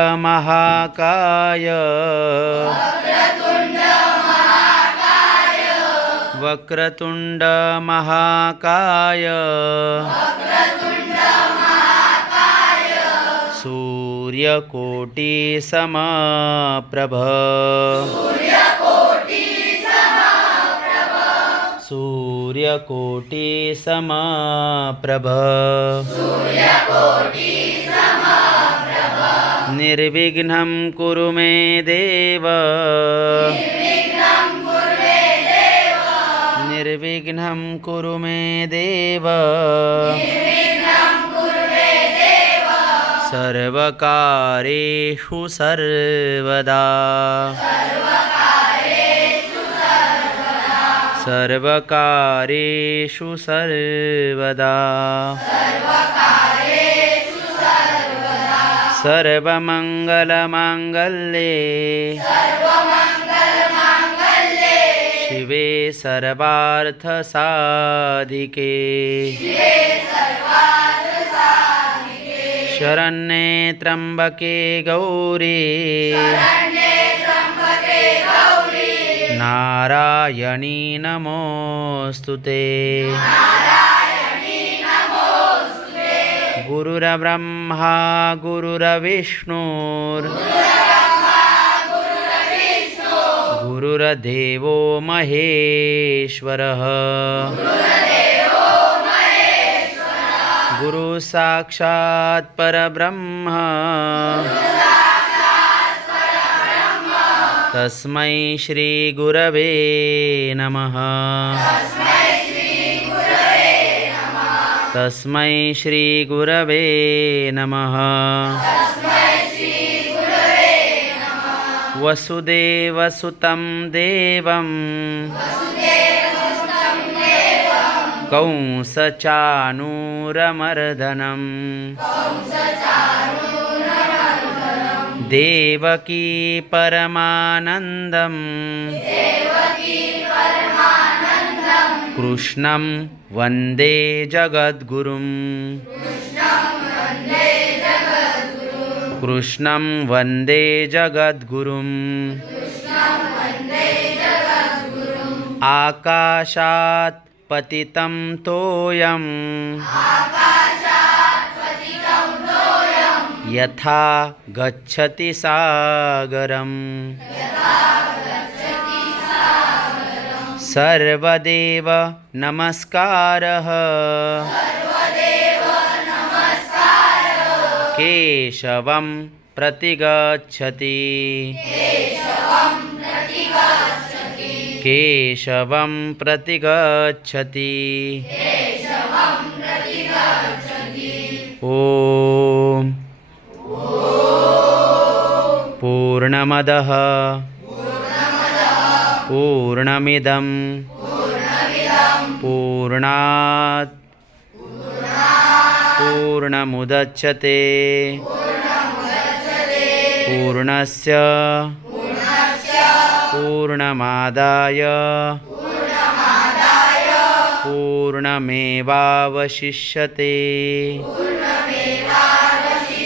महाकाय वक्रतुंड महाकाय सूर्यकोटि समप्रभ सूर्यकोटि समप्रभ निर्विघ्नं कुरु मे देव निर्विघ्नं कुरु मे देव सर्वकार्येषु सर्वदा सर्वकार्येषु सर्वदा सर्वमङ्गलमाङ्गल्ये शिवे सर्वार्थसाधिके शरण्ये त्र्यम्बके गौरी नारायणी नमोस्तुते गुरुर्ब्रह्मा गुरुर्देवो महेश्वरः गुरु साक्षात् परब्रह्म तस्मै श्री गुरवे नमः तस्मै श्री गुरवे नमः वसुदेवसुतं देवं कंसचाणूरमर्दनं देवकी परमानन्दं कृष्णं वन्दे जगद्गुरुं कृष्णं वन्दे जगद्गुरुं आकाशात् पतितं तोयं यथा गच्छति सागरं सर्वदेव नमस्कारः केशवं प्रतिगच्छति केशवं प्रतिगच्छति ॐ पूर्णमदः पूर्णमिदं पूर्णात् पूर्णमुदच्यते पूर्णस्य पूर्णमादाय पूर्णमेवावशिष्यते